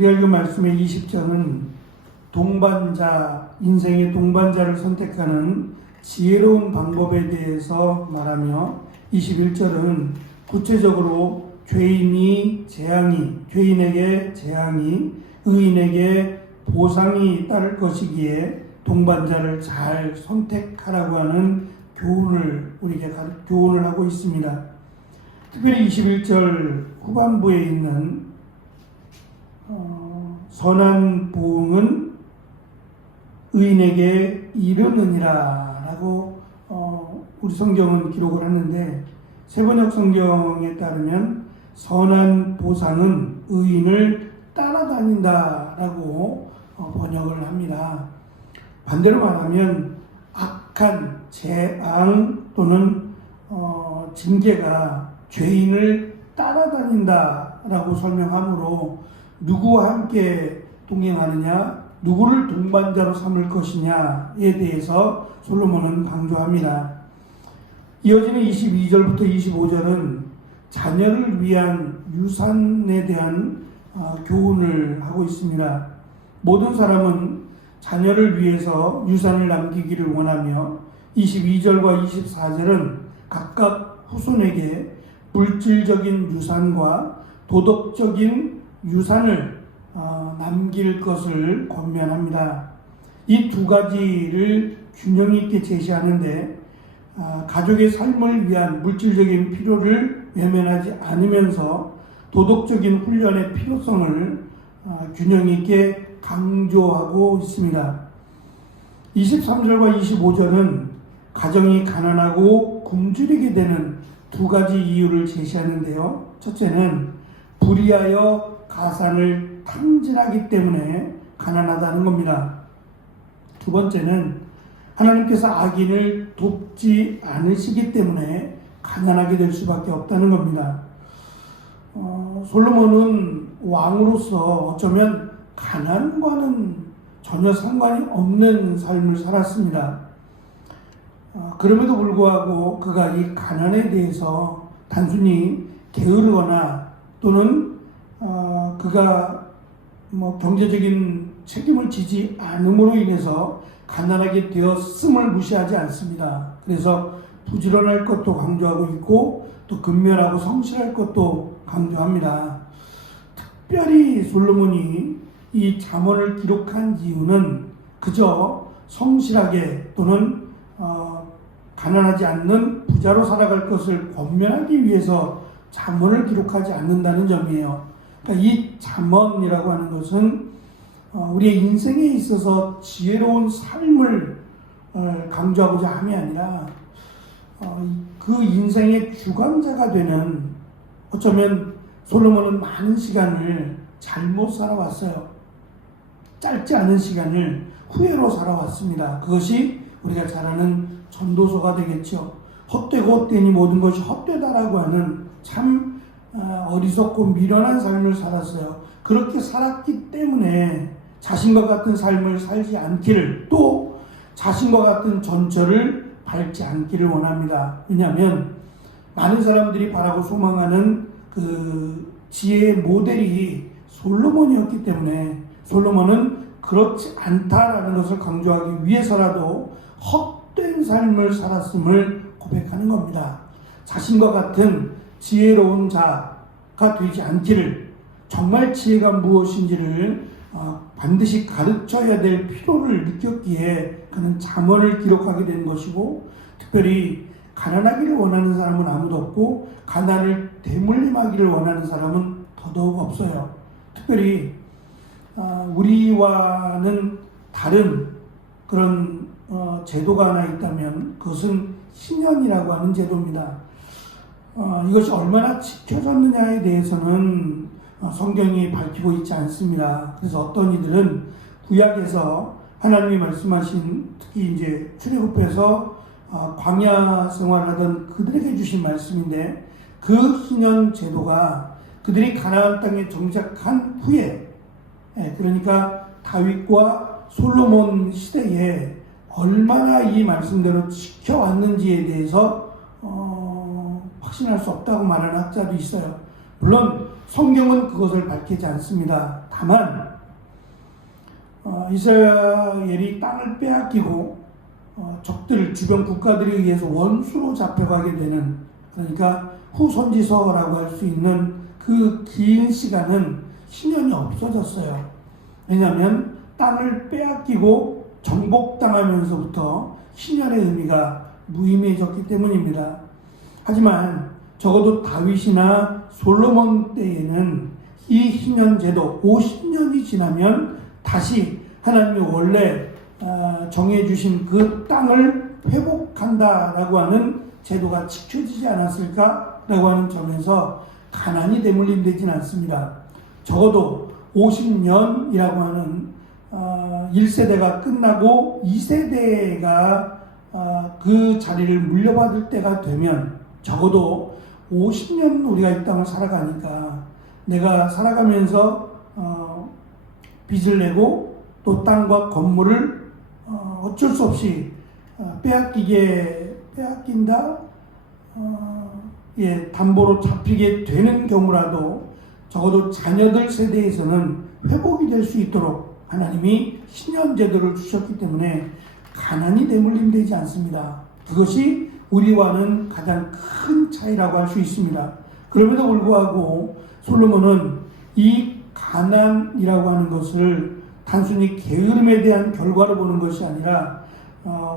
우리가 읽은 말씀의 20절은 동반자, 인생의 동반자를 선택하는 지혜로운 방법에 대해서 말하며 21절은 구체적으로 죄인에게 재앙이, 의인에게 보상이 따를 것이기에 동반자를 잘 선택하라고 하는 교훈을 하고 있습니다. 특별히 21절 후반부에 있는 선한 보응은 의인에게 이르느니라 라고 우리 성경은 기록을 하는데, 세번역 성경에 따르면 선한 보상은 의인을 따라다닌다 라고 번역을 합니다. 반대로 말하면 악한 재앙 또는 징계가 죄인을 따라다닌다 라고 설명하므로 누구와 함께 동행하느냐, 누구를 동반자로 삼을 것이냐에 대해서 솔로몬은 강조합니다. 이어지는 22절부터 25절은 자녀를 위한 유산에 대한 교훈을 하고 있습니다. 모든 사람은 자녀를 위해서 유산을 남기기를 원하며 22절과 24절은 각각 후손에게 물질적인 유산과 도덕적인 유산을 남길 것을 권면합니다. 이 두 가지를 균형 있게 제시하는데, 가족의 삶을 위한 물질적인 필요를 외면하지 않으면서 도덕적인 훈련의 필요성을 균형 있게 강조하고 있습니다. 23절과 25절은 가정이 가난하고 굶주리게 되는 두 가지 이유를 제시하는데요. 첫째는 불의하여 가산을 탕진하기 때문에 가난하다는 겁니다. 두 번째는 하나님께서 악인을 돕지 않으시기 때문에 가난하게 될 수밖에 없다는 겁니다. 솔로몬은 왕으로서 어쩌면 가난과는 전혀 상관이 없는 삶을 살았습니다. 그럼에도 불구하고 그가 이 가난에 대해서 단순히 게으르거나 또는 그가 경제적인 책임을 지지 않음으로 인해서 가난하게 되었음을 무시하지 않습니다. 그래서 부지런할 것도 강조하고 있고 또 근면하고 성실할 것도 강조합니다. 특별히 솔로몬이 이 잠언을 기록한 이유는 그저 성실하게 또는 가난하지 않는 부자로 살아갈 것을 권면하기 위해서 잠언을 기록하지 않는다는 점이에요. 그러니까 이 잠언이라고 하는 것은 우리의 인생에 있어서 지혜로운 삶을 강조하고자 함이 아니라 그 인생의 주관자가 되는, 어쩌면 솔로몬은 많은 시간을 잘못 살아왔어요. 짧지 않은 시간을 후회로 살아왔습니다. 그것이 우리가 잘 아는 전도서가 되겠죠. 헛되고 헛되니 모든 것이 헛되다라고 하는 참 어리석고 미련한 삶을 살았어요. 그렇게 살았기 때문에 자신과 같은 삶을 살지 않기를, 또 자신과 같은 전철을 밟지 않기를 원합니다. 왜냐하면 많은 사람들이 바라고 소망하는 그 지혜의 모델이 솔로몬이었기 때문에 솔로몬은 그렇지 않다라는 것을 강조하기 위해서라도 헛된 삶을 살았음을 고백하는 겁니다. 자신과 같은 지혜로운 자가 되지 않기를, 정말 지혜가 무엇인지를 반드시 가르쳐야 될 필요를 느꼈기에 그는 잠언을 기록하게 된 것이고, 특별히 가난하기를 원하는 사람은 아무도 없고 가난을 대물림하기를 원하는 사람은 더더욱 없어요. 특별히 우리와는 다른 그런 제도가 하나 있다면 그것은 신년이라고 하는 제도입니다. 이것이 얼마나 지켜졌느냐에 대해서는 성경이 밝히고 있지 않습니다. 그래서 어떤 이들은 구약에서 하나님이 말씀하신, 특히 이제 출애굽해서 광야 생활하던 그들에게 주신 말씀인데, 그 희년 제도가 그들이 가나안 땅에 정착한 후에, 그러니까 다윗과 솔로몬 시대에 얼마나 이 말씀대로 지켜왔는지에 대해서 확신할 수 없다고 말하는 학자도 있어요. 물론 성경은 그것을 밝히지 않습니다. 다만 이스라엘이 땅을 빼앗기고 적들 주변 국가들에 의해서 원수로 잡혀가게 되는, 그러니까 후손지서라고 할 수 있는 그 긴 시간은 신년이 없어졌어요. 왜냐하면 땅을 빼앗기고 정복당하면서부터 신년의 의미가 무의미해졌기 때문입니다. 하지만 적어도 다윗이나 솔로몬 때에는 이 신년제도 50년이 지나면 다시 하나님이 원래 정해주신 그 땅을 회복한다라고 하는 제도가 지켜지지 않았을까라고 하는 점에서 가난이 대물림되진 않습니다. 적어도 50년이라고 하는 1세대가 끝나고 2세대가 그 자리를 물려받을 때가 되면 적어도 50년 우리가 이 땅을 살아가니까 내가 살아가면서 빚을 내고 또 땅과 건물을 어쩔 수 없이 빼앗긴다, 담보로 잡히게 되는 경우라도 적어도 자녀들 세대에서는 회복이 될 수 있도록 하나님이 신년제도를 주셨기 때문에 가난이 대물림되지 않습니다. 그것이 우리와는 가장 큰 차이라고 할 수 있습니다. 그럼에도 불구하고 솔로몬은 이 가난이라고 하는 것을 단순히 게으름에 대한 결과를 보는 것이 아니라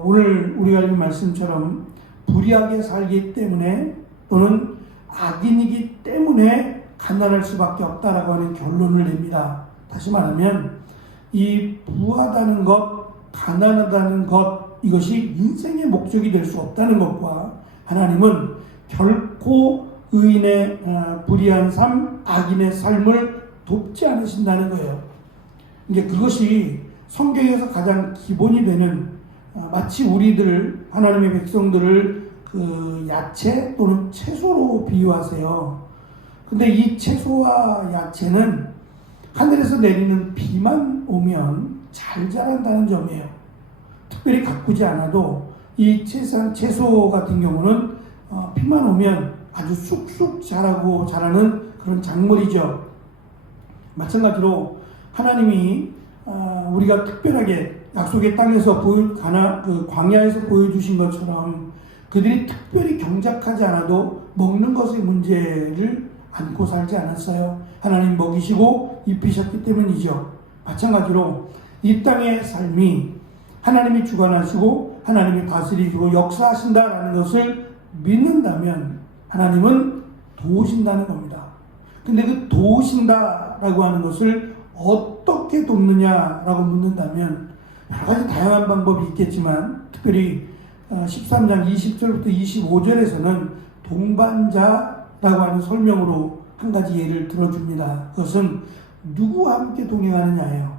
오늘 우리가 읽은 말씀처럼 불의하게 살기 때문에 또는 악인이기 때문에 가난할 수밖에 없다라고 하는 결론을 냅니다. 다시 말하면 이 부하다는 것, 가난하다는 것, 이것이 인생의 목적이 될 수 없다는 것과 하나님은 결코 의인의 불의한 삶, 악인의 삶을 돕지 않으신다는 거예요. 이제 그것이 성경에서 가장 기본이 되는, 마치 우리들 하나님의 백성들을 그 야채 또는 채소로 비유하세요. 근데 이 채소와 야채는 하늘에서 내리는 비만 오면 잘 자란다는 점이에요. 특별히 가꾸지 않아도 이 채소 같은 경우는 비만 오면 아주 쑥쑥 자라는 그런 작물이죠. 마찬가지로 하나님이 우리가 특별하게 약속의 땅에서 광야에서 보여주신 것처럼 그들이 특별히 경작하지 않아도 먹는 것의 문제를 안고 살지 않았어요. 하나님 먹이시고 입히셨기 때문이죠. 마찬가지로 이 땅의 삶이 하나님이 주관하시고 하나님이 다스리시고 역사하신다라는 것을 믿는다면 하나님은 도우신다는 겁니다. 근데 그 도우신다라고 하는 것을 어떻게 돕느냐라고 묻는다면 여러 가지 다양한 방법이 있겠지만 특별히 13장 20절부터 25절에서는 동반자라고 하는 설명으로 한 가지 예를 들어줍니다. 그것은 누구와 함께 동행하느냐예요.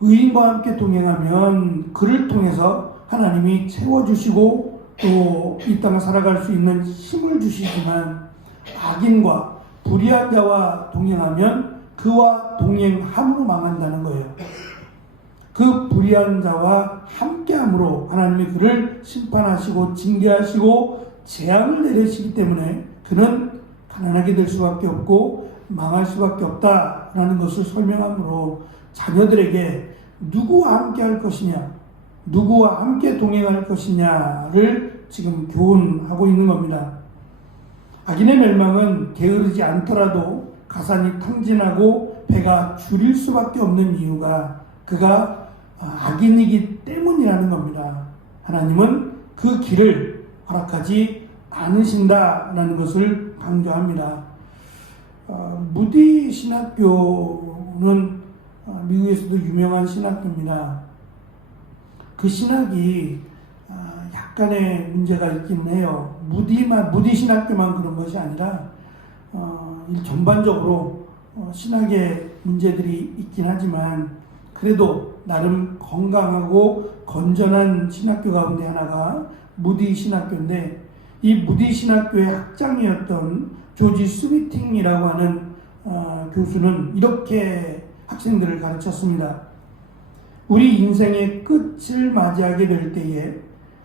의인과 함께 동행하면 그를 통해서 하나님이 채워주시고 또 이 땅을 살아갈 수 있는 힘을 주시지만 악인과 불의한 자와 동행하면 그와 동행함으로 망한다는 거예요. 그 불의한 자와 함께함으로 하나님이 그를 심판하시고 징계하시고 재앙을 내리시기 때문에 그는 가난하게 될 수밖에 없고 망할 수밖에 없다라는 것을 설명함으로 자녀들에게 누구와 함께 할 것이냐, 누구와 함께 동행할 것이냐를 지금 교훈하고 있는 겁니다. 악인의 멸망은 게으르지 않더라도 가산이 탕진하고 배가 줄일 수밖에 없는 이유가 그가 악인이기 때문이라는 겁니다. 하나님은 그 길을 허락하지 않으신다라는 것을 강조합니다. 무디 신학교는 미국에서도 유명한 신학교입니다. 그 신학이 약간의 문제가 있긴 해요. 무디 신학교만 그런 것이 아니라 전반적으로 신학의 문제들이 있긴 하지만 그래도 나름 건강하고 건전한 신학교 가운데 하나가 무디 신학교인데 이 무디 신학교의 학장이었던 조지 스위팅이라고 하는 교수는 이렇게 학생들을 가르쳤습니다. 우리 인생의 끝을 맞이하게 될 때에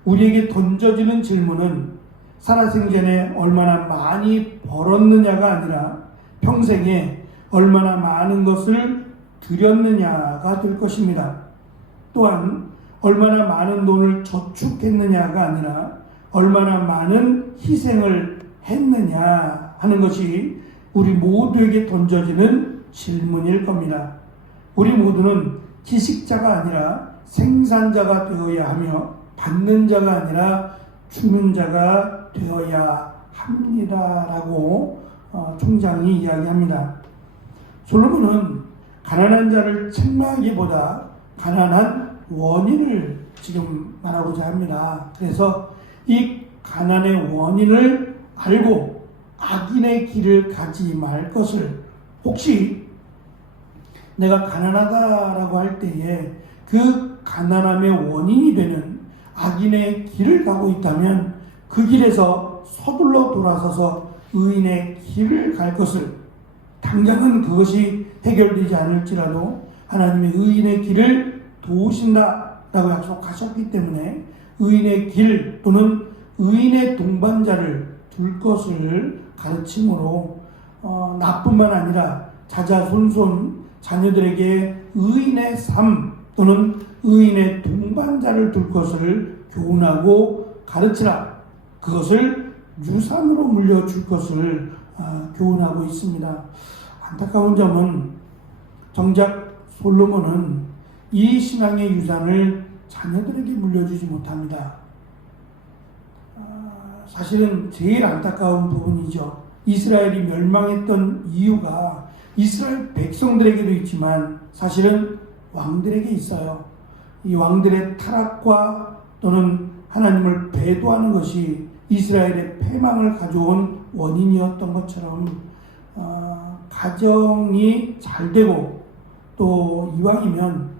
우리에게 던져지는 질문은 살아생전에 얼마나 많이 벌었느냐가 아니라 평생에 얼마나 많은 것을 들였느냐가 될 것입니다. 또한 얼마나 많은 돈을 저축했느냐가 아니라 얼마나 많은 희생을 했느냐 하는 것이 우리 모두에게 던져지는 질문일 겁니다. 우리 모두는 기식자가 아니라 생산자가 되어야 하며 받는 자가 아니라 주는 자가 되어야 합니다라고 총장이 이야기합니다. 솔로몬은 가난한 자를 책망하기보다 가난한 원인을 지금 말하고자 합니다. 그래서 이 가난의 원인을 알고 악인의 길을 가지 말 것을, 혹시 내가 가난하다라고 할 때에 그 가난함의 원인이 되는 악인의 길을 가고 있다면 그 길에서 서둘러 돌아서서 의인의 길을 갈 것을, 당장은 그것이 해결되지 않을지라도 하나님의 의인의 길을 도우신다라고 약속하셨기 때문에 의인의 길 또는 의인의 동반자를 둘 것을 가르침으로 나뿐만 아니라 자자손손 자녀들에게 의인의 삶 또는 의인의 동반자를 둘 것을 교훈하고 가르치라. 그것을 유산으로 물려줄 것을 교훈하고 있습니다. 안타까운 점은 정작 솔로몬은 이 신앙의 유산을 자녀들에게 물려주지 못합니다. 사실은 제일 안타까운 부분이죠. 이스라엘이 멸망했던 이유가 이스라엘 백성들에게도 있지만 사실은 왕들에게 있어요. 이 왕들의 타락과 또는 하나님을 배도하는 것이 이스라엘의 패망을 가져온 원인이었던 것처럼 가정이 잘 되고 또 이왕이면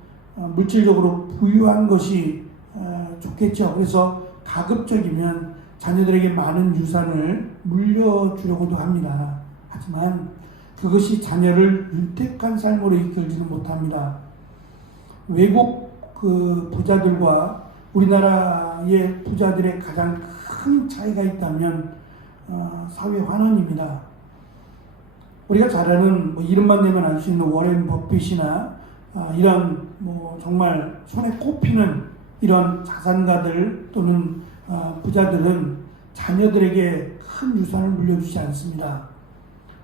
물질적으로 부유한 것이 좋겠죠. 그래서 가급적이면 자녀들에게 많은 유산을 물려주려고도 합니다. 하지만 그것이 자녀를 윤택한 삶으로 이끌지는 못합니다. 외국 그 부자들과 우리나라의 부자들의 가장 큰 차이가 있다면 사회 환원입니다. 우리가 잘 아는 이름만 내면 알 수 있는 워렌 버핏이나 이런 정말 손에 꼽히는 이런 자산가들 또는 부자들은 자녀들에게 큰 유산을 물려주지 않습니다.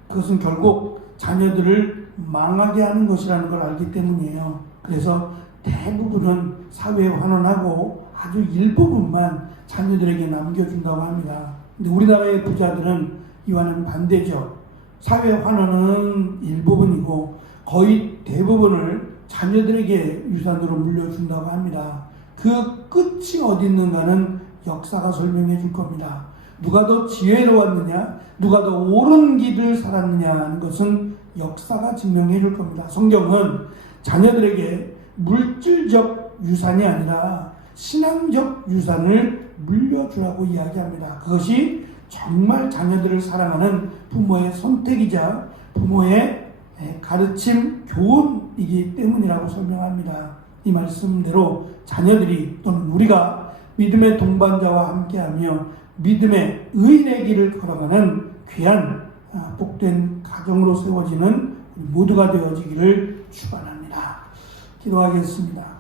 그것은 결국 자녀들을 망하게 하는 것이라는 걸 알기 때문이에요. 그래서 대부분은 사회에 환원하고 아주 일부분만 자녀들에게 남겨준다고 합니다. 근데 우리나라의 부자들은 이와는 반대죠. 사회 환원은 일부분이고 거의 대부분을 자녀들에게 유산으로 물려준다고 합니다. 그 끝이 어디 있는가는 역사가 설명해 줄 겁니다. 누가 더 지혜로웠느냐, 누가 더 옳은 길을 살았느냐 하는 것은 역사가 증명해 줄 겁니다. 성경은 자녀들에게 물질적 유산이 아니라 신앙적 유산을 물려주라고 이야기합니다. 그것이 정말 자녀들을 사랑하는 부모의 선택이자 부모의 가르침, 교훈이기 때문이라고 설명합니다. 이 말씀대로 자녀들이 또는 우리가 믿음의 동반자와 함께하며 믿음의 의인의 길을 걸어가는 귀한 복된 가정으로 세워지는 모두가 되어지기를 축원합니다. 기도하겠습니다.